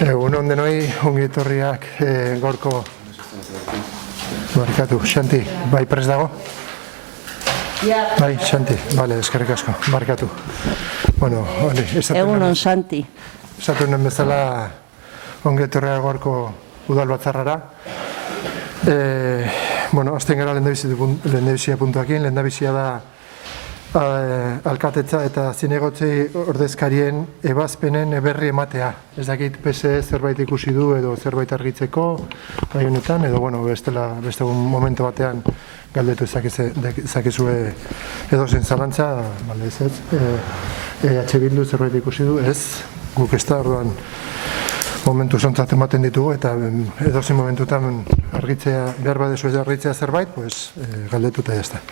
Egun denoi, ongi etorriak gaurko barkatu. Xanti, bai prest dago? Bai, Xanti, bale, eskerrik asko, barkatu. Bueno, hori, Egunon, Santi. Esatu nuen bezala ongi etorriak gaurko udal batzarrara. Bueno, azten gara lehendabizia puntuakin, lehendabizia da alkatetza eta zinegotzei ordezkarien ebazpenen berri ematea. Ez dakit PSE zerbait ikusi du edo zerbait argitzeko gai honetan, edo bueno, beste momentu batean galdetu zakezue edo zen zalantza, bale ez ez, EH Bildu zerbait ikusi du, ez, guk ez da, orduan momentu zontzat ematen ditugu eta edo zen momentutan argitzea, behar badezu ez argitzea zerbait, pues galdetuta jazta.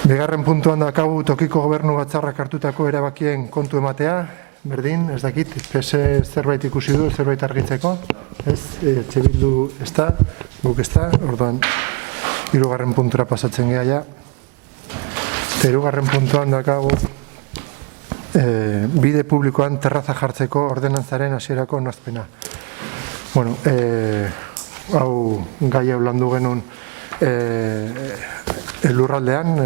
Bigarren puntuan dakagu tokiko gobernu batzarrak hartutako erabakien kontu ematea, berdin, ez dakit, PSE zerbait ikusi du, zerbait argitzeko, ez, EH Bildu ez da, guk ez da, orduan, hirugarren puntura pasatzen geha ja. Eta hirugarren puntuan dakagu bide publikoan terraza jartzeko ordenantzaren hasierako onarpena. Bueno, hau gai hau landu genuen lurraldean,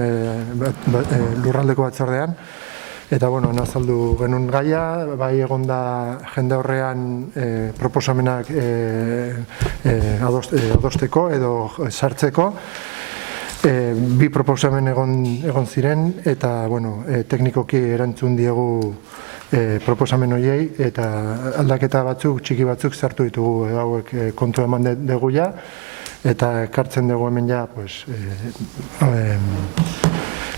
lurraldeko batzordean, eta bueno, nazaldu genuen gaia, bai egonda jende horrean proposamenak adosteko edo sartzeko. Bi proposamen egon ziren eta bueno, teknikoki erantzun diegu proposamen horiei eta aldaketa batzuk, txiki batzuk sartu ditugu hauek kontu eman dugu ja eta ekartzen dugu hemen ja pues,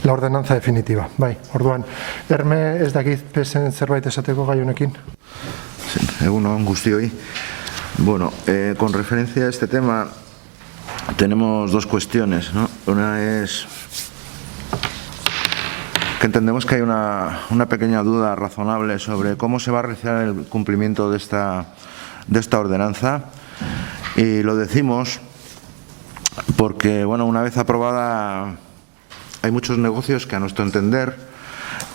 la ordenanza definitiva. Bai, orduan, Erme ez dakit PSen zerbait esateko gai honekin? Egun on guztioi. Bueno, con referencia a este tema tenemos dos cuestiones, ¿no? Una es que entendemos que hay una pequeña duda razonable sobre cómo se va a realizar el cumplimiento de esta ordenanza, y lo decimos porque, bueno, una vez aprobada hay muchos negocios que a nuestro entender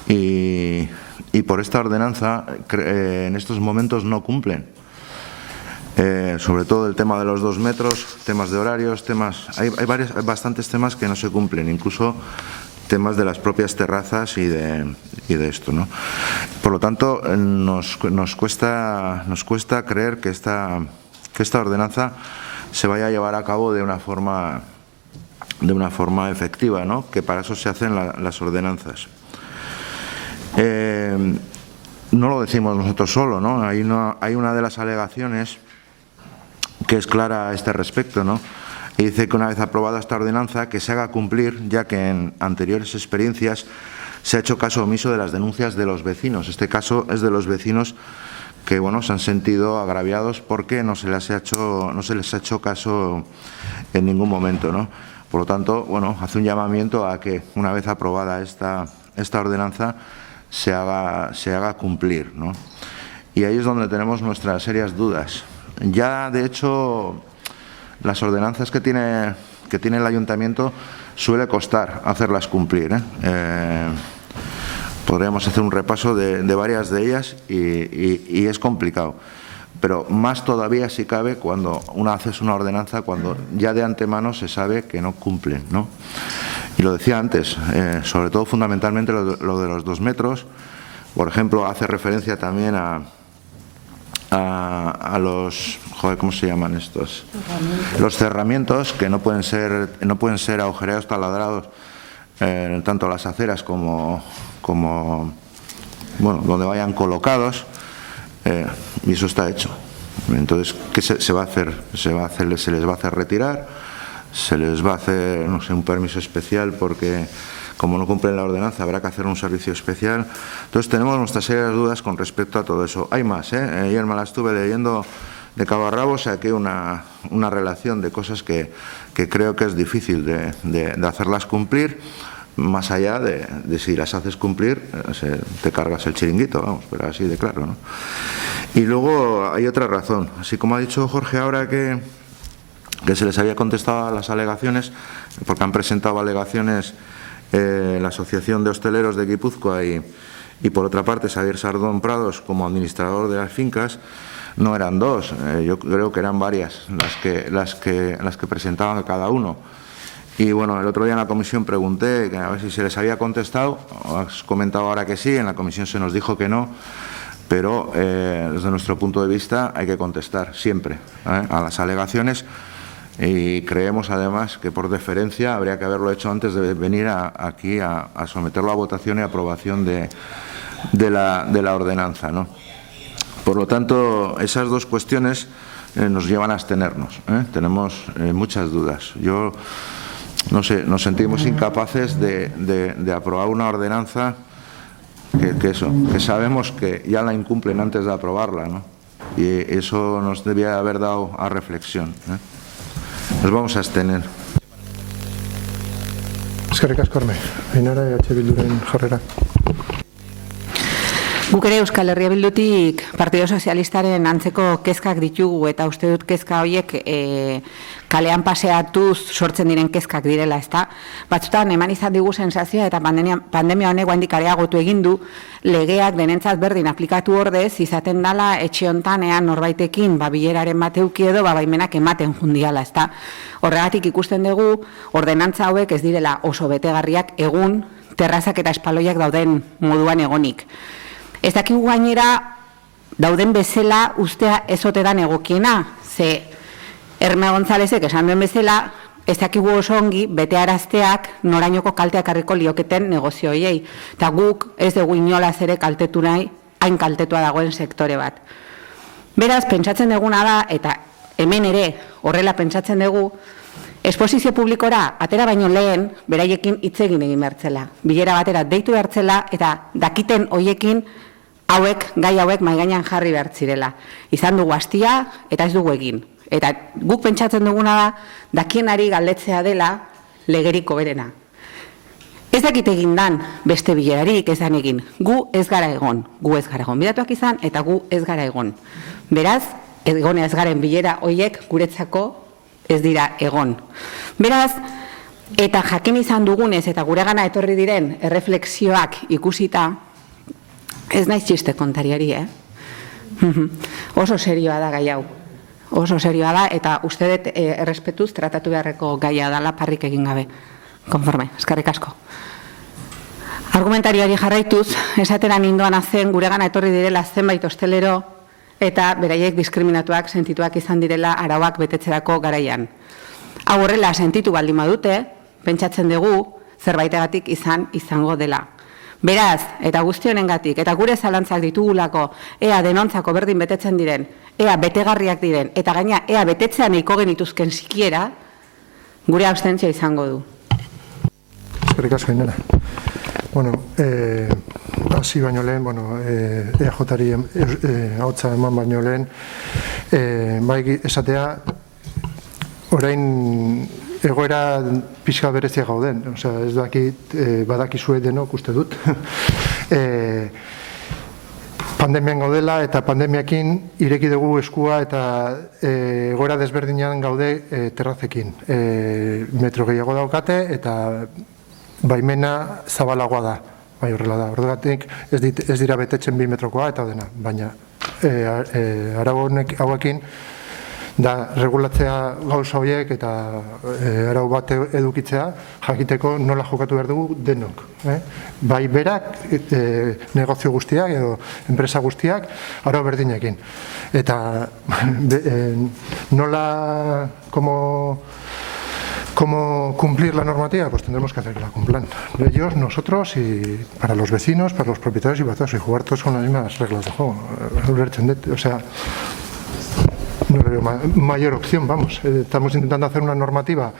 y por esta ordenanza en estos momentos no cumplen. Sobre todo el tema de los 2 metros, temas de horarios, hay bastantes temas que no se cumplen, incluso temas de las propias terrazas y de esto, ¿no? Por lo tanto, nos cuesta creer que esta ordenanza se vaya a llevar a cabo de una forma efectiva, ¿no? Que para eso se hacen las ordenanzas. No lo decimos nosotros solo, ¿no? Hay una de las alegaciones que es clara a este respecto, ¿no? Y dice que una vez aprobada esta ordenanza que se haga cumplir, ya que en anteriores experiencias se ha hecho caso omiso de las denuncias de los vecinos. Este caso es de los vecinos que, bueno, se han sentido agraviados porque no se les ha hecho caso en ningún momento, ¿no? Por lo tanto, bueno, hace un llamamiento a que una vez aprobada esta ordenanza se haga cumplir, ¿no? Y ahí es donde tenemos nuestras serias dudas. Ya, de hecho, las ordenanzas que tiene el ayuntamiento suele costar hacerlas cumplir, podríamos hacer un repaso de varias de ellas y es complicado. Pero más todavía si cabe cuando haces una ordenanza, cuando ya de antemano se sabe que no cumplen, ¿no? Y lo decía antes, sobre todo fundamentalmente lo de los 2 metros, por ejemplo, hace referencia también a los, ¿cómo se llaman estos? Los cerramientos, que no pueden ser agujereados, taladrados, tanto las aceras como bueno, donde vayan colocados, y eso está hecho. Entonces, ¿qué se va a hacer? Se les va a hacer retirar, se les va a hacer, no sé, un permiso especial porque como no cumplen la ordenanza habrá que hacer un servicio especial. Entonces tenemos nuestras serias dudas con respecto a todo eso. Hay más, ayer me la estuve leyendo de cabo a rabo, saqué una relación de cosas que creo que es difícil de hacerlas cumplir, más allá de si las haces cumplir, te cargas el chiringuito, vamos, pero así de claro, ¿no? Y luego hay otra razón, así como ha dicho Jorge ahora que se les había contestado a las alegaciones, porque han presentado alegaciones la Asociación de Hosteleros de Guipúzcoa y y por otra parte Xavier Sardón Prados como administrador de las fincas, no eran dos, yo creo que eran varias las que presentaban cada uno. Y bueno, el otro día en la comisión pregunté a ver si se les había contestado, has comentado ahora que sí, en la comisión se nos dijo que no, pero desde nuestro punto de vista hay que contestar siempre a las alegaciones y creemos además que por deferencia habría que haberlo hecho antes de venir aquí a someterlo a votación y aprobación de la ordenanza, ¿no? Por lo tanto, esas dos cuestiones nos llevan a abstenernos. Tenemos muchas dudas. Yo no sé, nos sentimos incapaces de aprobar una ordenanza que sabemos que ya la incumplen antes de aprobarla, ¿no? Y eso nos debía haber dado a reflexión. Nos vamos a abstener. Eskerrik asko, Arme. Ainara, Bilduren jarrera. Guk ere Euskal Herria Bildutik Partido Sozialistaren antzeko kezkak ditugu eta uste dut kezka horiek kalean paseatuz sortzen diren kezkak direla, ezta? Batzutan eman izan digu sensazioa eta pandemia honek oraindik areagotu egin du legeak denentzat berdin aplikatu ordez izaten dala etxe hontan norbaitekin bileraren bat eduki edo baimenak ematen jundiala, ezta? Horregatik ikusten dugu ordenantza hauek ez direla oso betegarriak egun terrazak eta espaloiak dauden moduan egonik. Ez dakigu gainera dauden bezala ustea ez ote dan egokiena, ze Erme Gonzalezek esan duen bezala, ez dakigu oso ongi betearazteak norainoko kalteak harriko lioketen negozio horiei. Eta guk ez dugu inolaz ere kaltetu nahi, hain kaltetua dagoen sektore bat. Beraz, pentsatzen duguna da, eta hemen ere horrela pentsatzen dugu, esposizio publikora atera baino lehen beraiekin hitz egin bertzela. Bilera batera deitu bertzela eta dakiten hoiekin gai hauek maigainan jarri bertzirela. Izan dugu hastia eta ez dugu egin. Eta guk pentsatzen duguna da, dakienari galdetzea dela legeriko berena. Ez dakit egin dan beste bilerarik ezan egin. Gu ez gara egon. Bidatuak izan eta gu ez gara egon. Beraz, egon ez garen bilera hoiek guretzako ez dira egon. Beraz, eta jakin izan dugunez eta guregana etorri diren erreflexioak ikusita, ez naiz txiste kontariari, Oso serioa da gai hau. Oso serioa da eta uste dut errespetuz tratatu beharreko gaia dala parrik egin gabe. Konforme, eskerrik asko. Argumentarioari jarraituz, esatera nindoan zen guregana etorri direla zenbait hostelero eta beraiek diskriminatuak sentituak izan direla arauak betetzerako garaian. Hau horrela sentitu baldin badute, pentsatzen dugu zerbaitegatik izango dela. Beraz, eta guzti honengatik, eta gure zalantzak ditugulako, ea denontzako berdin betetzen diren, ea betegarriak diren, eta gaina ea betetzean nahiko genituzken sikiera, gure abstentzia izango du. Eskerrik asko, Ainara. Bueno, hasi baino lehen, EAJ-ari ahotsa eman baino lehen, bai esatea, orain egoera pixka berezia gauden, ez dakit badakizue denok uste dut. Pandemian gaudela eta pandemiakin ireki dugu eskua eta egoera desberdinean gaude terrazekin. Metro gehiago daukate eta baimena zabalagoa da. Bai, horrela da. Horregatik ez dira betetzen 2 metrokoa eta dena, baina arau hauekin da regulatzea gauza horiek eta arau bat edukitzea jakiteko nola jokatu behar dugu denok. Bai berak, negozio guztiak edo enpresa guztiak arau berdinekin. Eta nola, cómo cumplir la normativa, pues tendremos que hacer que la cumplan. Ellos, nosotros y para los vecinos, para los propietarios y para todos, y jugar todos con las mismas reglas de juego. O sea, no le veo mayor opción, vamos. Estamos intentando hacer una normativa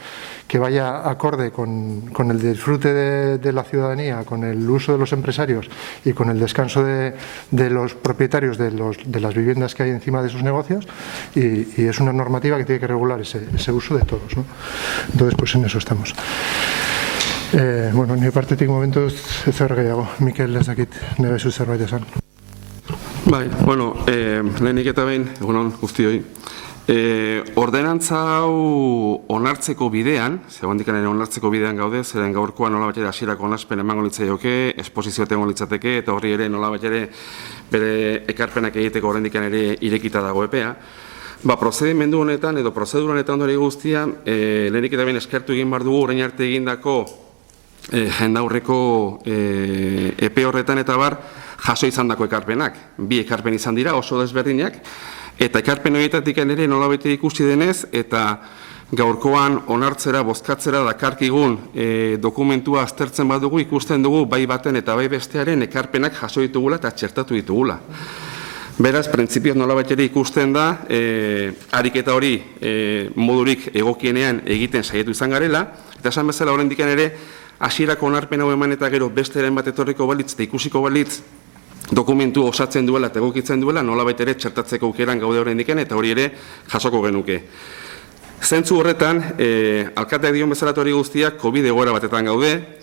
que vaya acorde con el disfrute de la ciudadanía, con el uso de los empresarios y con el descanso de los propietarios de las viviendas que hay encima de sus negocios, y es una normativa que tiene que regular ese uso de todos, ¿no? Entonces, pues en eso estamos. Bueno, nire partetik momentuz ez zer gehiago. Mikel, ez dakit nire zu zerbait esan. Bai, bueno, lehenik eta behin, egunon guztioi. Ordenantza hau onartzeko bidean, zegoendikan ere onartzeko bidean gaude, zeren gaurkoan nolabait ere hasierako onarpen emango litzaioke, esposizioa egongo litzateke, eta horri ere nolabait ere bere ekarpenak egiteko oraindikan ere irekita dago epea. Prozedimendu honetan edo prozedura honetan hori guztia, lehenik eta behin eskertu egin behar dugu orain arte egindako jendaurreko epe horretan eta jaso izandako ekarpenak. Bi ekarpen izan dira oso desberdinak, eta ekarpen horietatik ere nolabait ikusi denez, eta gaurkoan onartzera, bozkatzera dakarkigun dokumentua aztertzen badugu, ikusten dugu bai baten eta bai bestearen ekarpenak jaso ditugula eta txertatu ditugula. Beraz, printzipioz nolabait ere ikusten da, ariketa hori modurik egokienean egiten saiatu izan garela, eta esan bezala oraindik ere hasierako onarpen hau eman eta gero besteren bat etorriko balitz eta ikusiko balitz dokumentu osatzen duela eta egokitzen duela, nolabait ere txertatzeko aukeran gaude oraindik eta hori ere jasoko genuke. Zentzu horretan, alkateak dion bezala hori guztiak COVID egoera batetan gaude,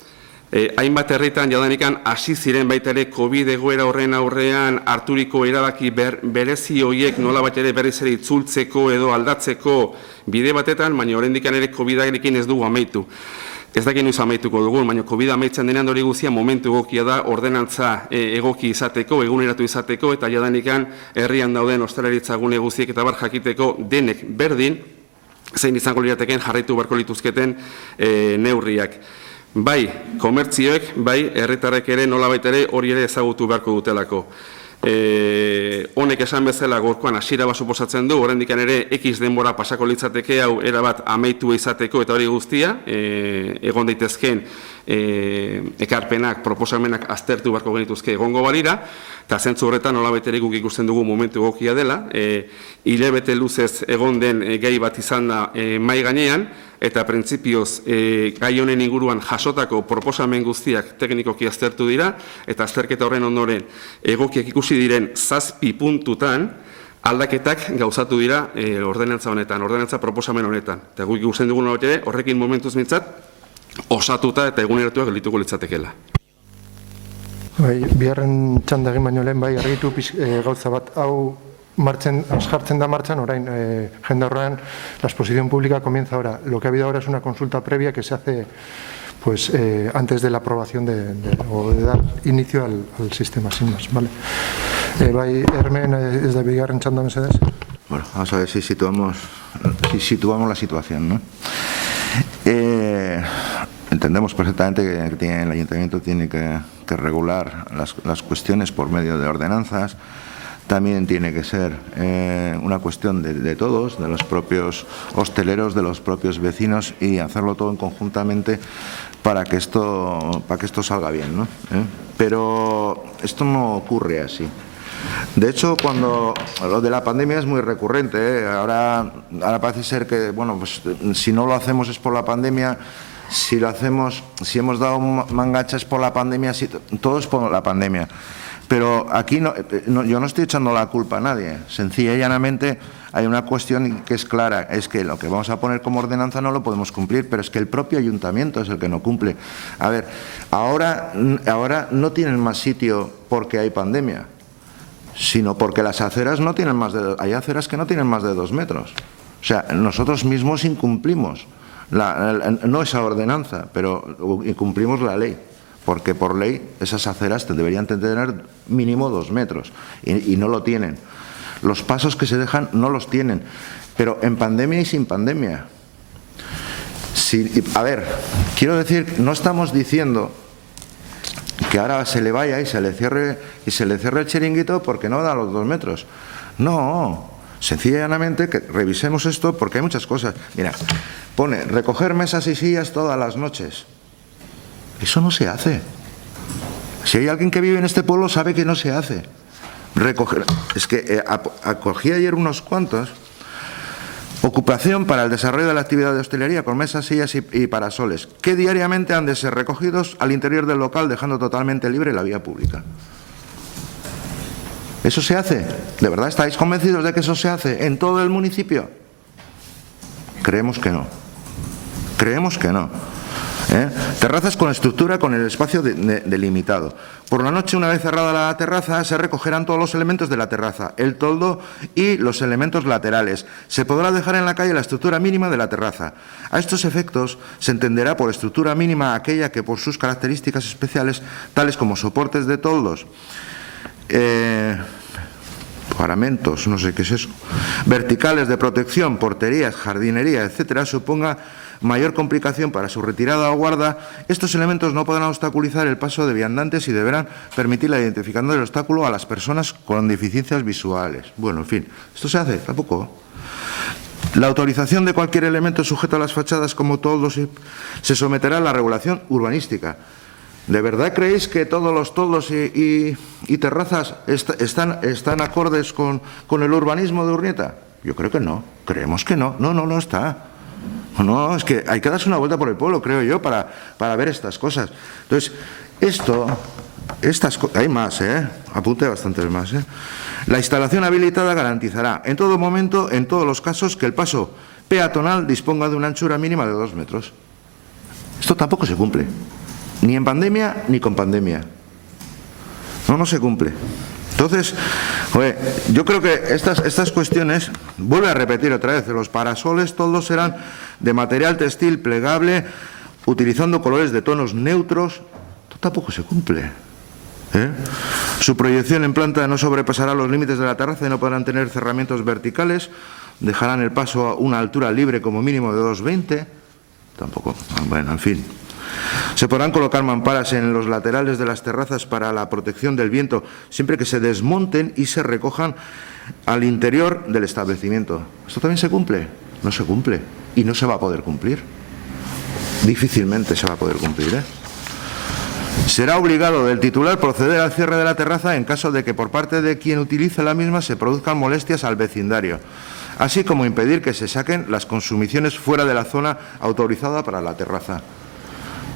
hainbat herritan jadanikan hasi ziren baita ere COVID egoera horren aurrean harturiko erabaki berezi horiek nolabait ere berriz ere itzultzeko edo aldatzeko bide batetan, baina oraindik ere COVID-arekin ez dugu amaitu. Ez dakit noiz amaituko dugun, baina COVID amaitzen denean hori guztia momentu egokia da ordenantza egoki izateko, eguneratu izateko, eta jadanikan herrian dauden ostalaritza gune guztiek eta jakiteko denek berdin, zein izango lirateken jarraitu beharko lituzketen neurriak. Bai komertzioek, bai herritarrek ere nolabait ere hori ere ezagutu beharko dutelako. Honek esan bezala gaurkoan hasiera bat suposatzen du, oraindik ere X denbora pasako litzateke hau erabat amaitu izateko eta hori guztia, egon daitezkeen ekarpenak, proposamenak aztertu beharko genituzke egongo balira, eta zentzu horretan nolabait ere guk ikusten dugu momentu egokia dela, hilabete luzez egon den gai bat izan da mahai gainean, eta printzipioz gai honen inguruan jasotako proposamen guztiak teknikoki aztertu dira, eta azterketa horren ondoren egokiak ikusi diren 7 puntutan aldaketak gauzatu dira ordenantza honetan, ordenantza proposamen honetan. Eta guk ikusten dugun ere horrekin momentuz mintzat osatuta eta eguneratuak geldituko litzatekeela. Biharren txanda egin baino lehen, argitu gauza bat, hau jartzen da martxan, orain, jendaurrean, la exposición pública comienza ahora. Lo que ha habido ahora es una consulta previa que se hace antes de la aprobación o de dar inicio al sistema, sin más, ¿vale? Hermen, ez da bigarren txanda mesedez. Bueno, vamos a ver si situamos la situación, ¿no? Entendemos perfectamente que el ayuntamiento tiene que regular las cuestiones por medio de ordenanzas. También tiene que ser una cuestión de todos, de los propios hosteleros, de los propios vecinos, y hacerlo todo conjuntamente para que esto salga bien, ¿no? Pero esto no ocurre así. De hecho, cuando lo de la pandemia es muy recurrente, ahora parece ser que, bueno, pues si no lo hacemos es por la pandemia, si hemos dado mangachas por la pandemia, todo es por la pandemia. Pero aquí yo no estoy echando la culpa a nadie. Sencilla y llanamente hay una cuestión que es clara, es que lo que vamos a poner como ordenanza no lo podemos cumplir, pero es que el propio ayuntamiento es el que no cumple. A ver, ahora no tienen más sitio porque hay pandemia, sino porque las aceras no tienen hay aceras que no tienen más de 2 metros. O sea, nosotros mismos incumplimos no esa ordenanza, pero incumplimos la ley. Porque por ley esas aceras deberían tener mínimo 2 metros y no lo tienen. Los pasos que se dejan no los tienen, pero en pandemia y sin pandemia. A ver, quiero decir, no estamos diciendo que ahora se le vaya y se le cierre el chiringuito porque no da los 2 metros. No, sencillamente que revisemos esto porque hay muchas cosas. Mira, pone recoger mesas y sillas todas las noches. Eso no se hace. Si hay alguien que vive en este pueblo sabe que no se hace. Recoger. Es que acogí ayer unos cuantos. Ocupación para el desarrollo de la actividad de hostelería con mesas, sillas y parasoles, que diariamente han de ser recogidos al interior del local, dejando totalmente libre la vía pública. ¿Eso se hace? ¿De verdad estáis convencidos de que eso se hace en todo el municipio? Creemos que no. Creemos que no. Terrazas con estructura con el espacio delimitado. Por la noche, una vez cerrada la terraza, se recogerán todos los elementos de la terraza, el toldo y los elementos laterales. Se podrá dejar en la calle la estructura mínima de la terraza. A estos efectos se entenderá por estructura mínima aquella que por sus características especiales, tales como soportes de toldos, paramentos, no sé qué es eso, verticales de protección, porterías, jardinería, etcétera, suponga mayor complicación para su retirada o guarda. Estos elementos no podrán obstaculizar el paso de viandantes y deberán permitir la identificación del obstáculo a las personas con deficiencias visuales. Bueno, en fin, ¿esto se hace? Tampoco. La autorización de cualquier elemento sujeto a las fachadas como toldos se someterá a la regulación urbanística. ¿De verdad creéis que todos los toldos y terrazas están acordes con el urbanismo de Urnieta? Yo creo que no. Creemos que no. No está. No, es que hay que darse una vuelta por el pueblo, creo yo, para ver estas cosas. Entonces, hay más, apunte bastantes más. La instalación habilitada garantizará en todo momento, en todos los casos, que el paso peatonal disponga de una anchura mínima de 2 metros. Esto tampoco se cumple, ni en pandemia ni con pandemia. No se cumple. Entonces, yo creo que estas cuestiones, vuelvo a repetir otra vez, los parasoles todos serán de material textil plegable, utilizando colores de tonos neutros. Esto tampoco se cumple. Su proyección en planta no sobrepasará los límites de la terraza y no podrán tener cerramientos verticales. Dejarán el paso a una altura libre como mínimo de 2,20. Tampoco. Bueno, en fin. Se podrán colocar mamparas en los laterales de las terrazas para la protección del viento, siempre que se desmonten y se recojan al interior del establecimiento. ¿Esto también se cumple? No se cumple y no se va a poder cumplir. Difícilmente se va a poder cumplir. Será obligado del titular proceder al cierre de la terraza en caso de que por parte de quien utilice la misma se produzcan molestias al vecindario, así como impedir que se saquen las consumiciones fuera de la zona autorizada para la terraza.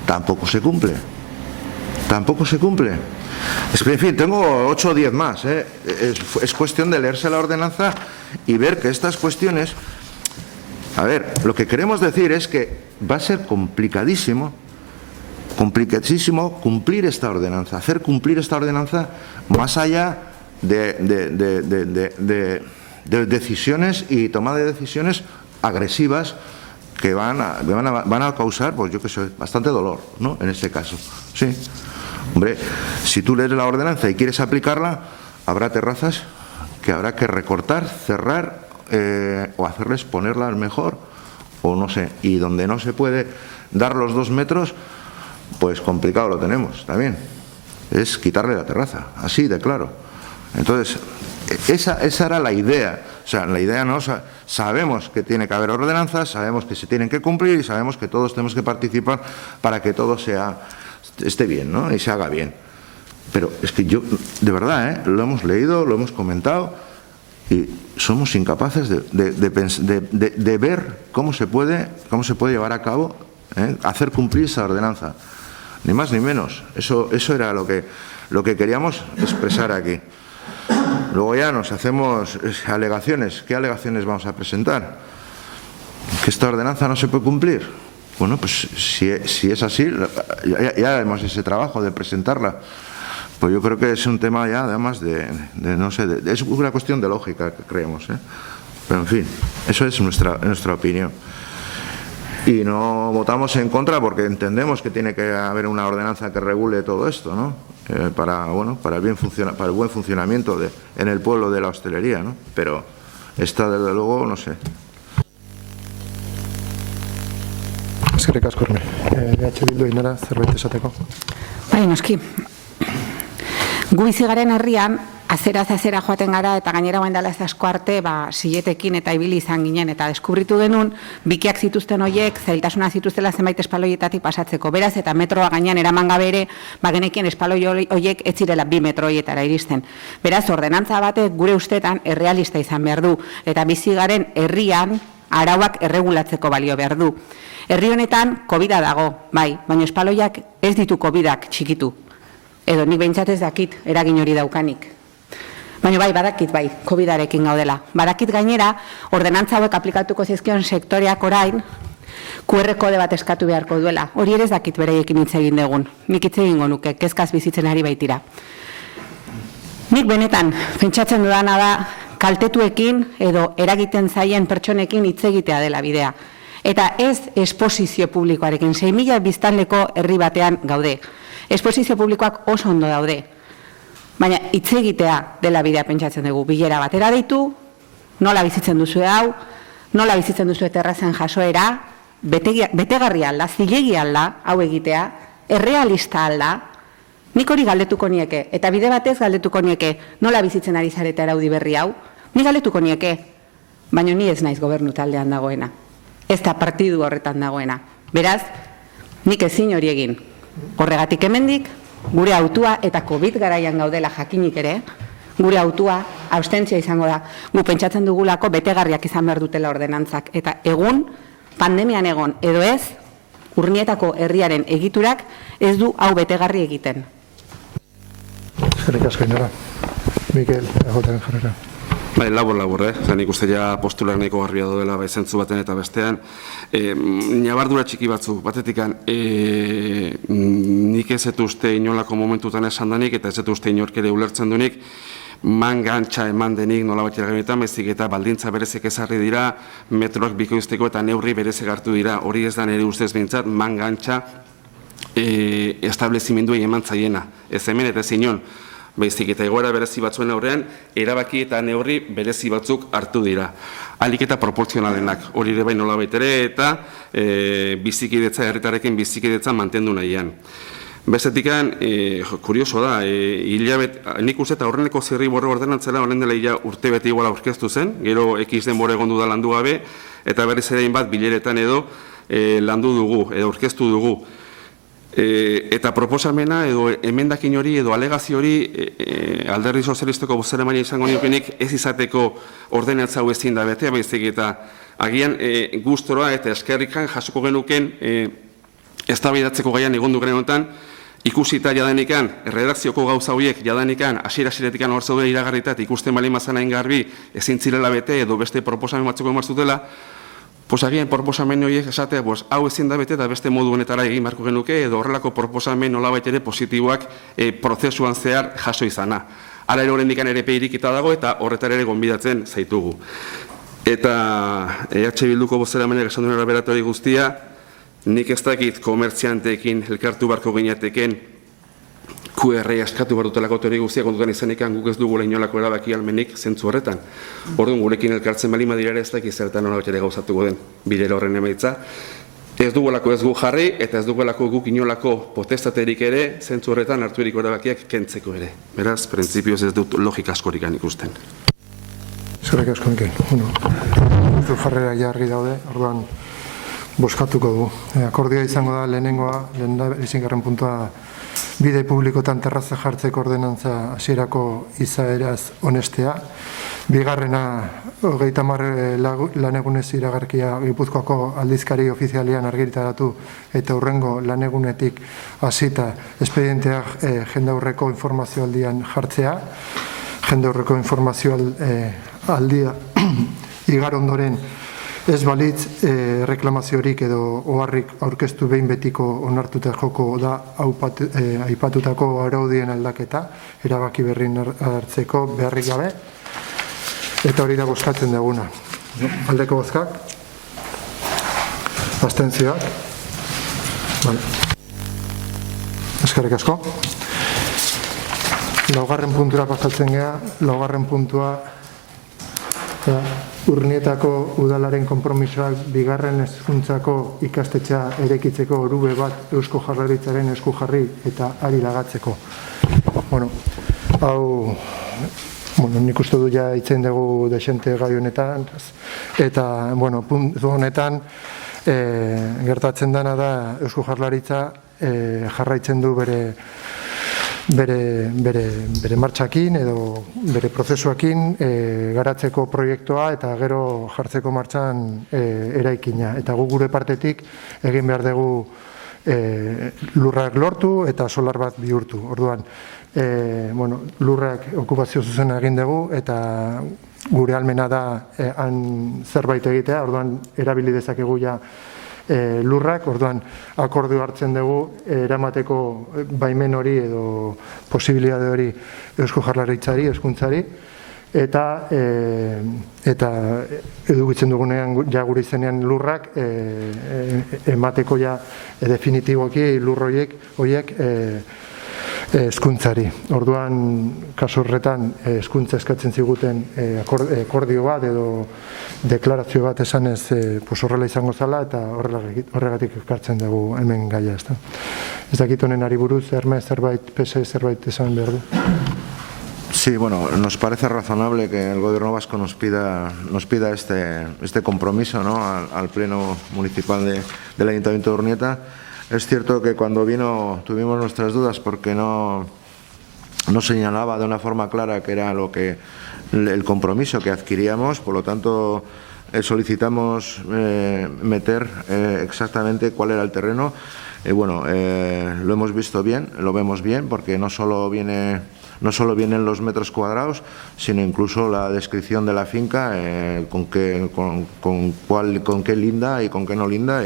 Tampoco se cumple. Tampoco se cumple. En fin, tengo 8 o 10 más. Es cuestión de leerse la ordenanza y ver que estas cuestiones... A ver, lo que queremos decir es que va a ser complicadísimo cumplir esta ordenanza, hacer cumplir esta ordenanza más allá de decisiones y toma de decisiones agresivas que van a causar, pues yo que sé, bastante dolor, ¿no? En este caso, sí. Hombre, si tú lees la ordenanza y quieres aplicarla, habrá terrazas que habrá que recortar, cerrar o hacerles ponerlas mejor, o no sé, y donde no se puede dar los 2 metros, pues complicado lo tenemos también. Es quitarle la terraza, así de claro. Entonces, esa era la idea. O sea, la idea no, o sea, sabemos que tiene que haber ordenanzas, sabemos que se tienen que cumplir y sabemos que todos tenemos que participar para que todo esté bien, ¿no? Y se haga bien. Pero es que yo, de verdad, lo hemos leído, lo hemos comentado y somos incapaces de ver cómo se puede llevar a cabo, hacer cumplir esa ordenanza. Ni más ni menos. Eso era lo que queríamos expresar aquí. Luego ya nos hacemos alegaciones. ¿Qué alegaciones vamos a presentar? ¿Que esta ordenanza no se puede cumplir? Bueno, pues si es así, ya haremos ese trabajo de presentarla. Pues yo creo que es un tema ya, además, no sé, es una cuestión de lógica, creemos. Pero, en fin, eso es nuestra opinión. Y no votamos en contra porque entendemos que tiene que haber una ordenanza que regule todo esto, ¿no? Para el buen funcionamiento en el pueblo de la hostelería, ¿no? Pero esta, desde luego, no sé. Eskerrik asko, Orne. Bildu Ainara, zerbait esateko. Bai, noski. Gu bizi garen herrian, azeraz azera joaten gara eta gainera guain dela ez asko arte, siletekin eta ibili izan ginen eta deskubritu genuen, bikiak zituzten horiek, zailtasuna zituztela zenbait espaloietatik pasatzeko. Beraz, eta metroa gainean eraman gabe ere, genekien espaloi horiek ez zirela 2 metroietara iristen. Beraz, ordenantza batek gure ustetan errealista izan behar du, eta bizi garen herrian arauak erregulatzeko balio behar du. Herri honetan, COVID-a dago, bai, baina espaloiak ez ditu COVID-ak txikitu. Edo nik behintzat ez dakit eragin hori daukanik. Baina bai, badakit bai, COVID-arekin gaudela. Badakit gainera, ordenantza hauek aplikatuko zizkion sektoreak orain, QR kode bat eskatu beharko duela. Hori ere ez dakit beraiekin hitz egin dugun. Nik hitz egingo nuke, kezkaz bizitzen ari baitira. Nik benetan, pentsatzen dudana da, kaltetuekin edo eragiten zaien pertsonekin hitz egitea dela bidea. Eta ez esposizio publikoarekin, 6.000 biztanleko herri batean gaude. Esposizio publikoak oso ondo daude. Baina hitz egitea dela bidea pentsatzen dugu. Bilera batera deitu, nola bizitzen duzu hau, nola bizitzen duzu terrazen jasoera, betegarri alda, zilegi alda, hau egitea, errealista alda, nik hori galdetuko nieke, eta bide batez galdetuko nieke, nola bizitzen ari zareta araudi berri hau, nik galdetuko nieke, baina ni ez naiz gobernu taldean dagoena, ez da partidu horretan dagoena. Beraz, nik ezin hori egin. Horregatik hemendik, gure autua eta COVID garaian gaudela jakinik ere, gure autua abstentzia izango da. Gu pentsatzen dugulako betegarriak izan behar dutela ordenantzak. Eta egun, pandemian egon edo ez, Urnietako herriaren egiturak ez du hau betegarri egiten. Eskerrik asko, Inora. Mikel, egoten jarrera. Bai, labor, nik uste ja postular nahiko garbia dela bai zentzu baten eta bestean. Nabardura txiki batzuk, batetikan, nik ez uste inolako momentutan esan danik, eta ez uste inork ere ulertzen dunik, mangantxa eman denik nola bat jaragenetan, bezik eta baldintza berezek ezarri dira, metroak bikoizteko eta neurri berezek hartu dira, hori ez da nire ustez behintzat, mangantxa establezimenduei eman zaiena. Ez hemen eta ez inon, baizik eta egoera berezi batzuen aurrean, erabaki eta neurri berezi batzuk hartu dira. Ahalik eta proportzionalenak, hori ere bai nola baitere eta bizikidetza, herritarekin bizikidetza mantendu nahian. Bestetikan, kurioso da, nik uste eta horreneko zirriborre ordenantzela honen dela urte beti iguala aurkeztu zen, gero X denbora egondu da landu gabe, eta berriz ere bat bileretan edo landu dugu, edo aurkeztu dugu. Eta proposamena edo emendakin hori edo alegazio hori Alderdi Sozialistako bozeramaile izango niokenik ez izateko ordenantza hau ezin da betea, baizik eta agian gustora eta eskerrikan jasoko genuken eztabaidatzeko gaian egon du honetan, ikusita jadanikan, erredakzioko gauza horiek jadanikan, hasiera-hasieretikan hor zauden iragarrita eta ikusten bali mazanain garbi ezin zirela bete edo beste proposamen batzuk eman zutela, agian proposamen horiek esatea, hau ezin da bete eta beste modu honetara egin beharko genuke edo horrelako proposamen nolabait ere positiboak prozesuan zehar jaso izana. Hala ere horrendikan ere irikita dago eta horretara ere gonbidatzen zaitugu. Eta EH Bilduko bozeramaileak esan duen araberatu hori guztia, nik ez dakit komertzianteekin elkartu beharko ginateken QR askatu behar dutelako teori guztiak kontutan izanekan guk ez dugula inolako erabaki almenik zentzu horretan. Orduan gurekin elkartzen bali madira ere ez dakit zertan nola ere gauzatuko den bilera horren emaitza. Ez dugulako ez gu jarri eta ez dugulako guk inolako potestaterik ere zentzu horretan hartu eriko erabakiak kentzeko ere. Beraz, printzipioz ez dut logika askorikan ikusten. Eskerrik asko, Mikel. Zu jarrera jarri daude, orduan boskatuko du. Akordioa izango da lehenengoa, lehenengarren puntua bide publikotan terraza jartzeko ordenantza hasierako izaeraz honestea. Bigarrena, 30 lanegunez iragarkia Gipuzkoako aldizkari ofizialean argitaratu eta hurrengo lanegunetik hasita espedienteak jendaurreko informazioaldian jartzea. Jendaurreko informazioaldia igar ondoren ez balitz reklamaziorik edo oharrik aurkeztu behin betiko onartuta joko da aipatutako araudien aldaketa, erabaki berrin hartzeko beharrik gabe, eta hori da bozkatzen duguna. Aldeko bozkak, abstentzioak, eskerrik asko. Laugarren puntura pasatzen gea, laugarren puntua Urnietako udalaren konpromisoak bigarren hezkuntzako ikastetxea erekitzeko orube bat Eusko Jaurlaritzaren esku jarri eta ari lagatzeko. Hau, nik uste du ja itzen dugu desente gai honetan, eta, puntu honetan gertatzen dena da Eusko Jaurlaritza jarraitzen du bere martxakin edo bere prozesuakin garatzeko proiektua eta gero jartzeko martxan eraikina. Eta gu gure partetik egin behar dugu lurrak lortu eta solar bat bihurtu. Orduan, lurrak okupazio zuzena egin dugu eta gure almena da han zerbait egitea. Orduan, erabili dezakegu ja lurrak, orduan akordio hartzen dugu eramateko baimen hori edo posibilitate hori Eusko Jaurlaritzari, hezkuntzari, eta edukitzen dugunean ja gure izenean lurrak emateko ja definitiboki lur horiek hezkuntzari. Orduan, kasu horretan, hezkuntza eskatzen ziguten akordio bat edo deklarazio bat esanez horrela izango zala eta horregatik ekartzen dugu hemen gaia. Ez dakit honen ari buruz, Herme zerbait, PSE zerbait esan behar du? Sí, bueno, nos parece razonable que el Gobierno vasco nos pida este compromiso, ¿no?, al Pleno Municipal del Ayuntamiento de Urnieta. Es cierto que cuando vino tuvimos nuestras dudas porque no señalaba de una forma clara que era el compromiso que adquiríamos, por lo tanto solicitamos meter exactamente cuál era el terreno. Bueno, lo hemos visto bien, lo vemos bien, porque no solo vienen los metros cuadrados, sino incluso la descripción de la finca, con qué linda y con qué no linda.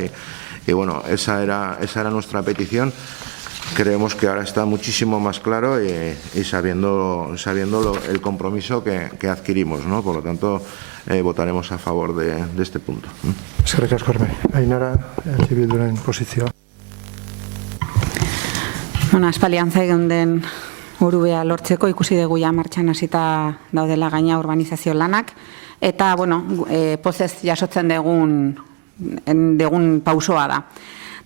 Y bueno, esa era nuestra petición. Creemos que ahora está muchísimo más claro y sabiendo el compromiso que adquirimos, ¿no? Por lo tanto, votaremos a favor de este punto. Eskerrik asko, Herme. Ainara, Bilduren posizioa. Aspaldian zaigen urubea lortzeko ikusi dugu ja martxan hasita daudela gaina urbanizazio lanak, eta, pozez jasotzen dugun pausoa da.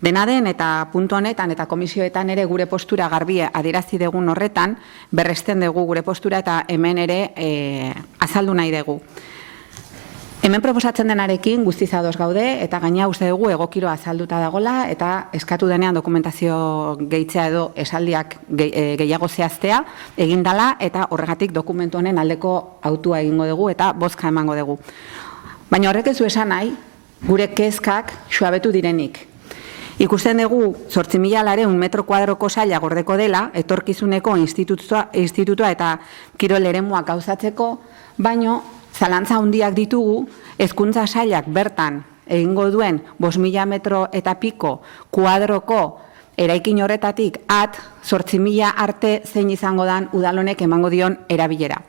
Dena den eta puntu honetan eta komisioetan ere gure postura garbi adierazi dugun horretan, berresten dugu gure postura eta hemen ere azaldu nahi dugu. Hemen proposatzen denarekin guztiz ados gaude eta gaina uste dugu egokiro azalduta dagola eta eskatu denean dokumentazio gehitzea edo esaldiak gehiago zehaztea egin dala eta horregatik dokumentu honen aldeko autua egingo dugu eta bozka emango dugu. Baina horrek ez du esan nahi gure kezkak suabetu direnik. Ikusten dugu 8.400 metro kuadroko saila gordeko dela, etorkizuneko institutua eta kirol eremuak gauzatzeko, baino zalantza handiak ditugu, hezkuntza sailak bertan egingo duen 5.000 metro eta piko kuadroko eraikin horretatik 8.000 arte zein izango dan udalonek emango dion erabilera.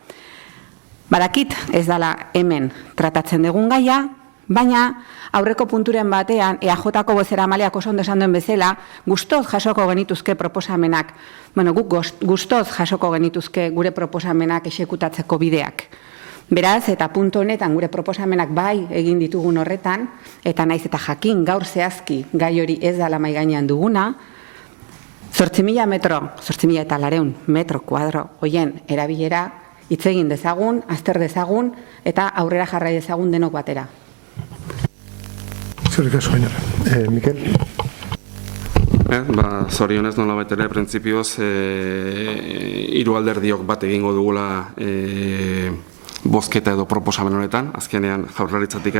Badakit ez dela hemen tratatzen dugun gaia, baina aurreko punturen batean EAJ-ko bozeramaileak oso ondo esan duen bezala, gustoz jasoko genituzke proposamenak. Guk gustoz jasoko genituzke gure proposamenak exekutatzeko bideak. Beraz, eta puntu honetan gure proposamenak bai egin ditugun horretan, eta naiz eta jakin gaur zehazki gai hori ez dela mahai gainean duguna, 8.400 metro kuadro hoien erabilera hitz egin dezagun, azter dezagun, eta aurrera jarrai dezagun denok batera. Eskerrik asko, Mikel. Zorionez nola baitere, printzipioz, hiru alderdiok bat egingo dugula bozketa edo proposamen honetan, azkenean Jaurlaritzatik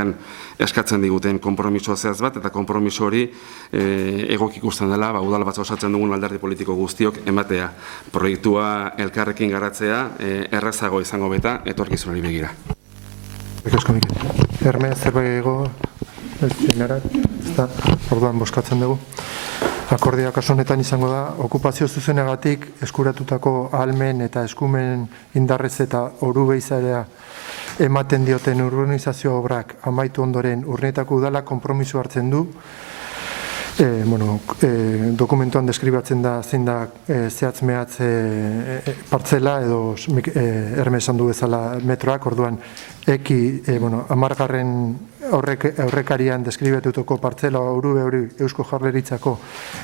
eskatzen diguten konpromiso zehaz bat, eta konpromiso hori egok ikusten dela, udal bat osatzen dugun alderdi politiko guztiok ematea. Proiektua elkarrekin garatzea errazago izango beta, etorkizunari begira. Eskerrik asko, Mikel. Herme, zerbait ego, orduan bozkatzen dugu. Akordioa kasu honetan izango da, okupazio zuzenagatik eskuratutako ahalmen eta eskumen indarrez eta oru behizarea ematen dioten urbanizazio obrak amaitu ondoren Urnietako udala konpromiso hartzen du. Dokumentuan deskribatzen da zein da zehatz mehatz partzela edo Herme esan du bezala metroak, orduan 10. aurrekarian deskribatutuko partzela urube hori Eusko Jaurlaritzako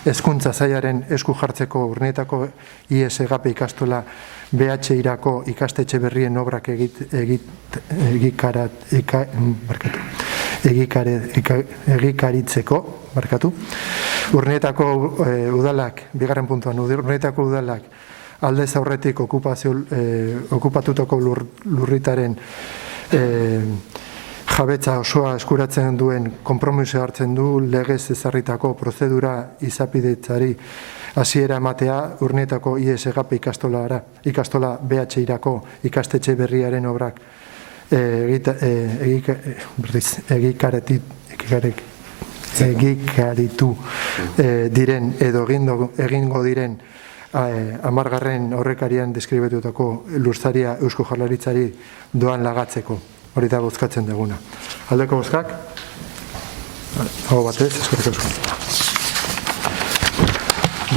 hezkuntza sailaren esku jartzeko Urnietako ISGP ikastola BH-irako ikastetxe berrien obrak egikaritzeko, Urnietako udalak, bigarren puntuan, Urnietako udalak aldez aurretik okupatutako lurritaren jabetza osoa eskuratzen duen konpromiso hartzen du legez ezarritako prozedura izapidetzari hasiera ematea Urnietako ISGP ikastola BH-irako ikastetxe berriaren obrak egikaritu diren edo egingo diren 10. horrekarian deskribetutako lursaria Eusko Jaurlaritzari doan lagatzeko. Hori da bozkatzen duguna. Aldeko bozkak? Hau batez, eskerrik asko.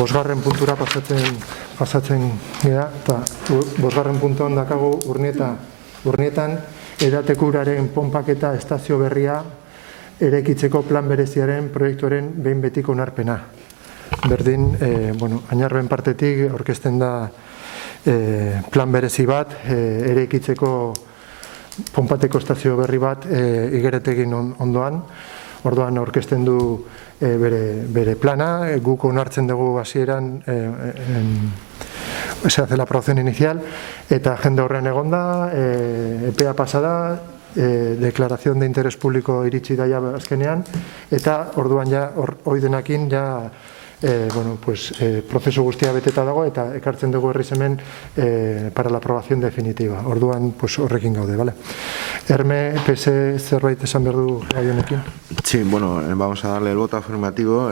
5. puntura pasatzen gara, eta 5. puntuan dakagu Urnietan edatekuraren ponpaketa estazio berria eraikitzeko plan bereziaren proiektuaren behin betiko onarpena. Berdin, Añarben partetik aurkezten da plan berezi bat eraikitzeko ponpateko estazio berri bat Igeretegin ondoan. Orduan aurkezten du bere plana, guk onartzen dugu hasieran se hace la aprobación inicial, eta agenda horren egonda, epea pasada, declaración de interés público iritsi da azkenean, eta orduan ja, hori denakin ja, prozesu guztia beteta dago, eta ekartzen dugu herriz hemen para la aprobación definitiva. Orduan horrekin gaude, ¿vale? Herme, PS zerbait esan behar du gai honekin? Sí, vamos a darle el voto afirmativo.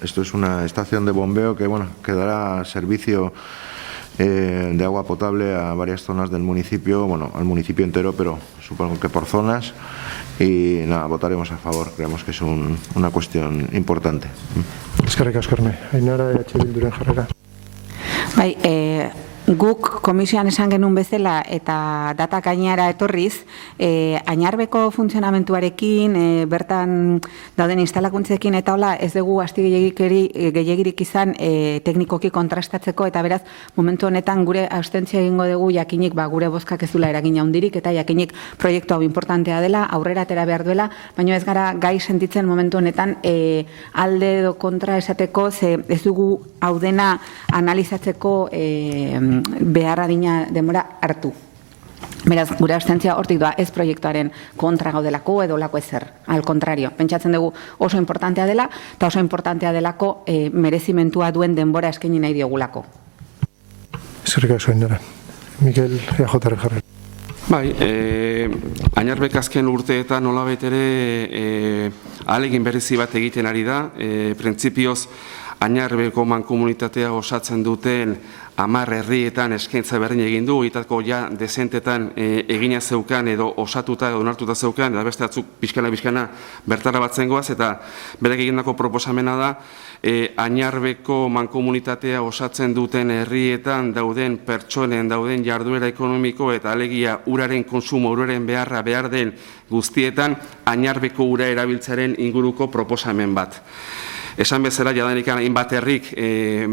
Esto es una estación de bombeo que dará servicio de agua potable a varias zonas del municipio, al municipio entero, pero supongo que por zonas. Y nada, votaremos a favor. Creemos que es una cuestión importante. Eskerrik asko, Herme. Ainara Bilduren jarrera. Bai, guk komisioan esan genuen bezala eta data gainera etorriz, Añarbeko funtzionamentuarekin, bertan dauden instalakuntzekin eta hola, ez dugu asti gehiagirik izan teknikoki kontrastatzeko, eta beraz, momentu honetan gure abstentzioa egingo dugu jakinik gure bozkak ez dula eragina handirik, eta jakinik proiektu hau importantea dela, aurrera atera behar duela, baina ez gara gai sentitzen momentu honetan alde edo kontra esateko, ze ez dugu hau dena analizatzeko behar adina denbora hartu. Beraz, gure abstentzia hortik doa, ez proiektuaren kontra gaudelako edo lako ezer. Al contrario, pentsatzen dugu oso importantea dela, eta oso importantea delako merezimentua duen denbora eskaini nahi diogulako. Eskerrik asko, Ainara. Mikel EAJaren jarrera. Bai, Añarbek azken urteetan nolabait ere ahalegin berezi bat egiten ari da. Printzipioz, Añarbeko mankomunitatea osatzen duten 10 herrietan eskaintza berdin egin du, itako ja dezentetan egina zeukan edo osatuta edo onartuta zeukan, eta beste batzuk pixkana bertara batzen goaz, eta berek egindako proposamena da, Añarbeko mankomunitatea osatzen duten herrietan dauden pertsonen, dauden jarduera ekonomiko eta alegia uraren konsumo, uraren beharra behar den guztietan, Añarbeko ura erabiltzaren inguruko proposamen bat. Esan bezala, jadanik hainbat herrik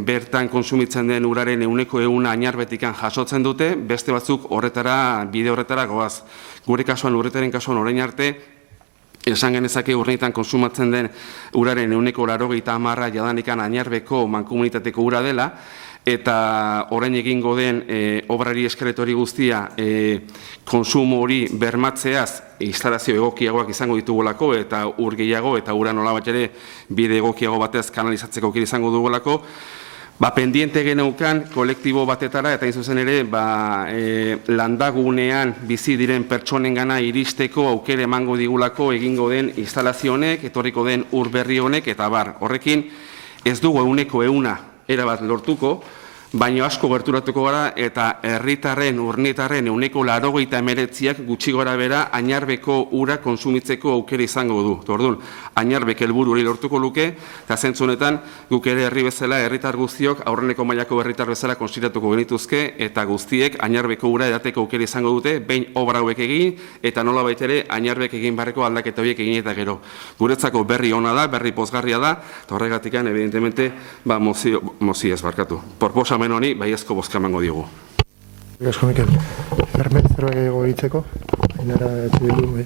bertan konsumitzen den uraren 100% Añarbetikan jasotzen dute, beste batzuk bide horretara goaz. Gure kasuan, urretaren kasuan orain arte, esan genezake urneetan konsumatzen den uraren 80% jadanik Añarbeko mankomunitateko ura dela, eta orain egingo den obrari eskeletori guztia konsumo hori bermatzeaz instalazio egokiagoak izango ditugulako eta ur gehiago eta ura nolabait ere bide egokiago batez kanalizatzeko aukera izango dugulako, pendiente geneukan kolektibo batetara eta zuzen ere landagunean bizi diren pertsonengana iristeko aukera emango digulako egingo den instalazio honek, etorriko den ur berri honek, eta horrekin ez dugu 100% erabat lortuko, baina asko gerturatuko gara eta herritarren, urnietarren 89%ak gutxi gora bera Añarbeko ura konsumitzeko aukera izango du. Orduan, Añarbek helburu hori lortuko luke, eta zentzu honetan guk ere herri bezala, herritar guztiok aurreneko mailako herritar bezala konsideratuko genituzke, eta guztiek Añarbeko ura edateko aukera izango dute, behin obra hauek egin, eta nolabait ere Añarbek egin barreko aldaketa horiek egin eta gero. Guretzako berri ona da, berri pozgarria da, eta horregatik, evidentemente, mozio ez barkatu. Proposamen honi, baiezko bozka emango diogu. Gasko, Mikel. Hermen, zerbait gehiago hitzeko? Ainara Bildu,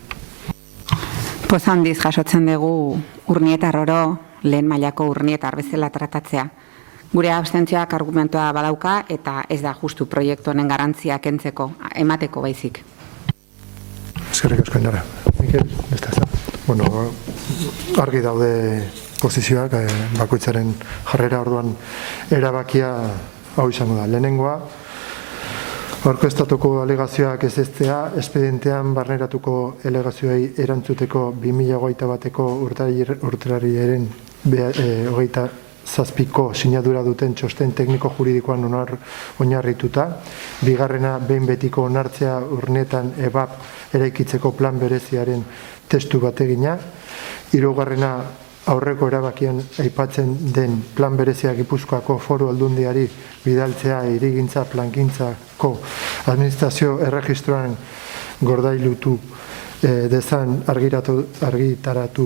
Poz handiz jasotzen dugu urnietar oro, lehen mailako urnietar bezala tratatzea. Gure abstentzioak argumentua badauka eta ez da justu proiektu honen garantzia kentzeko, emateko baizik. Eskerrik asko, Ainara. Mikel, beste ez da. Argi daude posizioak, bakoitzaren jarrera, orduan erabakia hau izango da. Lehenengoa, Aurkeztatuko alegazioak ez eztea, espedientean barneratuko alegazioei erantzuteko 2021ko urtarrilaren 27ko sinadura duten txosten tekniko juridikoan oinarrituta, bigarrena behin betiko onartzea urnetan EBAP eraikitzeko plan bereziaren testu bategina, hirugarrena aurreko erabakian aipatzen den plan berezia Gipuzkoako Foru Aldundiari bidaltzea hirigintza plangintzako administrazio erregistroan gordailutu dezan argitaratu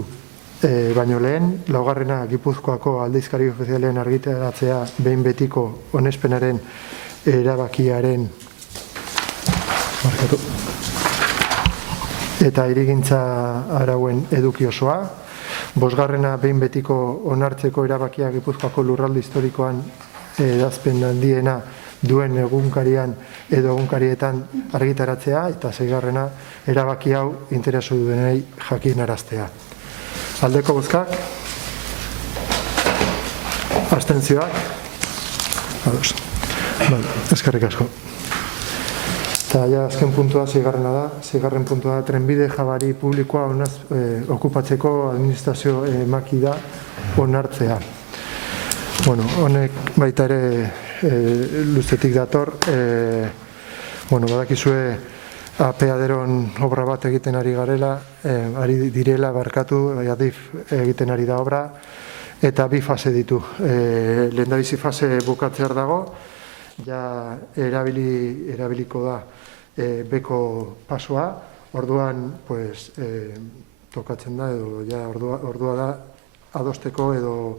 baino lehen, laugarrena Gipuzkoako aldizkari ofizialean argitaratzea behin betiko onespenaren erabakiaren eta hirigintza arauen eduki osoa. Bosgarrena behin betiko onartzeko erabakia Gipuzkoako lurralde historikoan edazpen handiena duen egunkarian edo egunkarietan argitaratzea, eta seigarrena erabaki hau interesu duenei jakinaraztea. Aldeko bozkak, abstentzioak, ados. Eskerrik asko. Eta ja, azken puntua seigarrena da. Seigarren puntua da, trenbide jabari publikoa okupatzeko administrazio makida onartzea. Honek baita ere luzetik dator. Badakizue apeaderon obra bat egiten ari garela, ari direla barkatu, adif egiten ari da obra, eta bi fase ditu. Lehendabizi fase bukatzear dago, ja erabiliko da beko pasoa, orduan tokatzen da, edo ja ordua da adosteko edo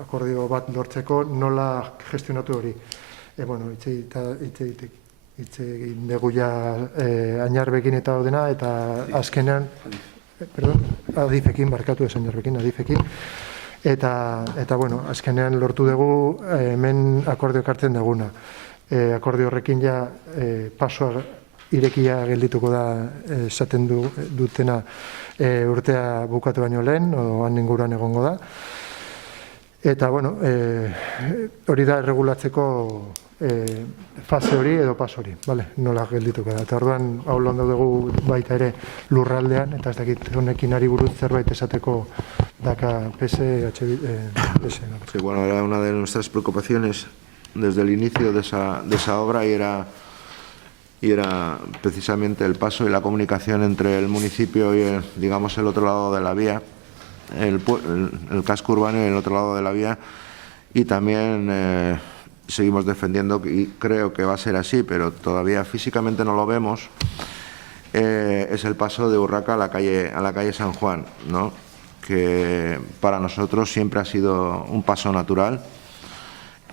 akordio bat lortzeko nola gestionatu hori. Hitz egin dugu ja Añarbekin eta Odena, eta azkenean, adifekin, barkatu ez Añarbekin, adifekin, eta azkenean lortu dugu hemen akordioak hartzen duguna. Akordio horrekin ja pasoa irekia geldituko da esaten dutena urtea bukatu baino lehen, han inguruan egongo da. Eta, hori da erregulatzeko fase hori edo paso hori, nola geldituko da. Eta orduan, hau landu dugu baita ere lurraldean, eta ez dakit honekin ari buruz zerbait esateko daka PS. Sí, era una de nuestras preocupaciones desde el inicio de esa obra y era precisamente el paso y la comunicación entre el municipio y el otro lado de la vía, el casco urbano y el otro lado de la vía, y también seguimos defendiendo, y creo que va a ser así, pero todavía físicamente no lo vemos, es el paso de Urraca a la calle San Juan, ¿no? Que para nosotros siempre ha sido un paso natural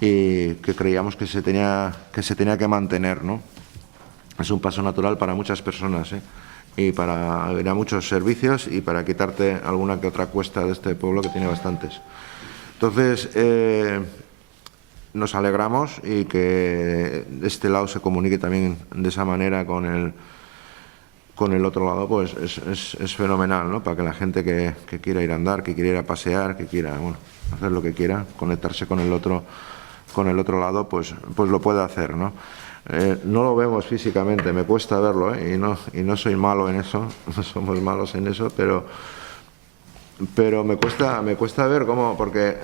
y que creíamos que se tenía que mantener, ¿no? Es un paso natural para muchas personas, y para ir a muchos servicios y para quitarte alguna que otra cuesta de este pueblo, que tiene bastantes. Entonces, nos alegramos, y que de este lado se comunique también de esa manera con el otro lado, pues es fenomenal, ¿no? Para que la gente que quiera ir a andar, que quiera ir a pasear, que quiera hacer lo que quiera, conectarse con el otro lado, pues lo puede hacer, ¿no? No lo vemos físicamente, me cuesta verlo, y no soy malo en eso, no somos malos en eso, pero me cuesta ver cómo, porque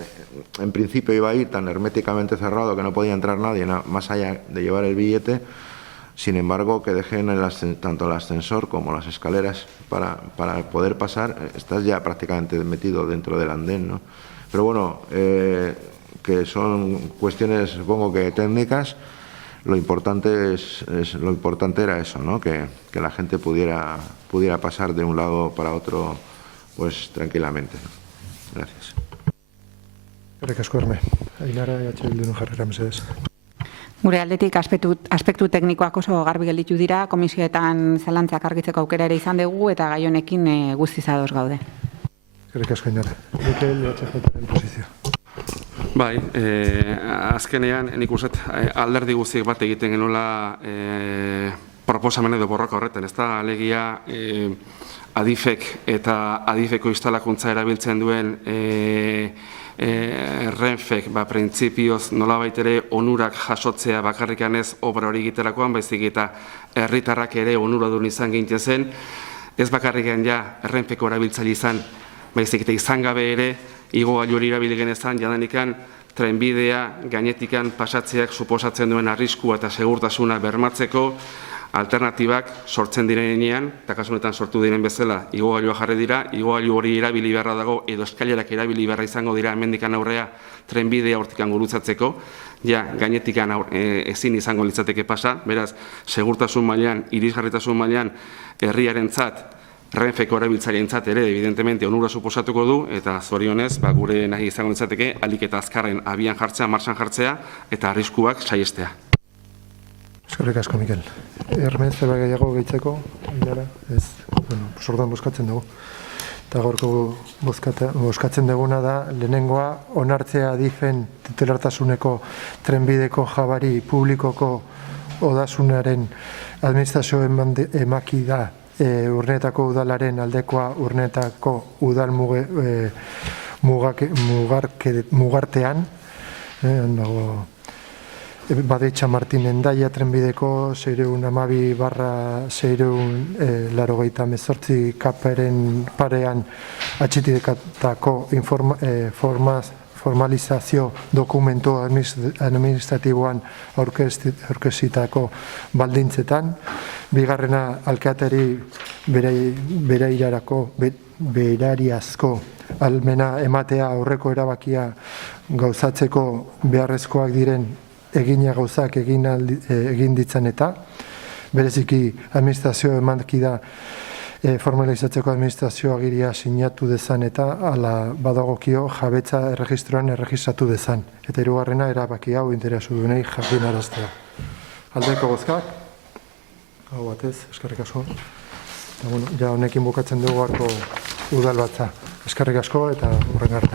en principio iba a ir tan herméticamente cerrado que no podía entrar nadie más allá de llevar el billete. Sin embargo, que dejen tanto el ascensor como las escaleras para poder pasar, estás ya prácticamente metido dentro del andén, ¿no? Pero bueno, que son cuestiones, supongo que técnicas. Lo importante era eso, ¿no? Que la gente pudiera pasar de un lado para otro, pues tranquilamente, ¿no? Gracias. Eskerrik asko, Erme. Ainara, Bilduren jarrera mesedez. Gure aldetik aspektu teknikoak oso garbi gelditu dira, komisioetan zalantzak argitzeko aukera ere izan dugu, eta gai honekin guztiz ados gaude. Eskerrik asko, Ainara. Mikel, HJren posizio. Bai, azkenean nik uste alderdi guztiek bat egiten genuela proposamen edo borroka horretan, ez da, alegia adifek eta adifeko instalakuntza erabiltzen duen Renfek, printzipioz nolabait ere onurak jasotzea bakarrikan ez obra hori egiterakoan, baizik eta herritarrak ere onuradun izan gintezen, ez bakarrikan ja Renfeko erabiltzaile izan, baizik eta izan gabe ere, igogailu hori erabili genezan, jadanikan trenbidea gainetikan pasatzeak suposatzen duen arriskua eta segurtasuna bermatzeko alternatibak sortzen direnean, eta kasu honetan sortu diren bezala, igogailua jarri dira, igogailu hori erabili beharra dago, edo eskailerak erabili beharra izango dira hemendikan aurrea trenbidea hortikan gurutzatzeko, ja gainetikan ezin izango litzateke pasa, beraz, segurtasun mailan, irisgarritasun mailan, herriarentzat, Renfeko erabiltzaileentzat ere, evidentemente, onura suposatuko du, eta zorionez, gure nahi izango litzateke, ahalik eta azkarren abian jartzea, martxan jartzea, eta arriskuak saihestea. Eskerrik asko, Mikel. Hermen, zerbait gehiago gehitzeko? Ez, sordan bozkatzen dugu. Eta gaurko bozkatzen duguna da, lehenengoa, onartzea adifen titulartasuneko trenbideko jabari publikoko odasunaren administrazio emaki da Urnetako udalaren aldekoa Urnetako udal mugartean, Badetxa Martin Endaia trenbideko 612/680 kaperen parean atxitikatako formalizazio dokumentu administratiboan aurkezitako baldintzetan, bigarrena alkateari berariazko almena ematea aurreko erabakia gauzatzeko beharrezkoak diren egina gauzak egin ditzen eta, bereziki administrazio emanki da formalizatzeko administrazio agiria sinatu dezan eta ala badagokio jabetza erregistroan erregistratu dezan. Eta hirugarrena erabaki hau interesu dunei jakinaraztea. Aldeko bozkak, hau batez, eskerrik asko. Ja honekin bukatzen dugu gaurko udalbatza. Eskerrik asko eta hurrengo arte.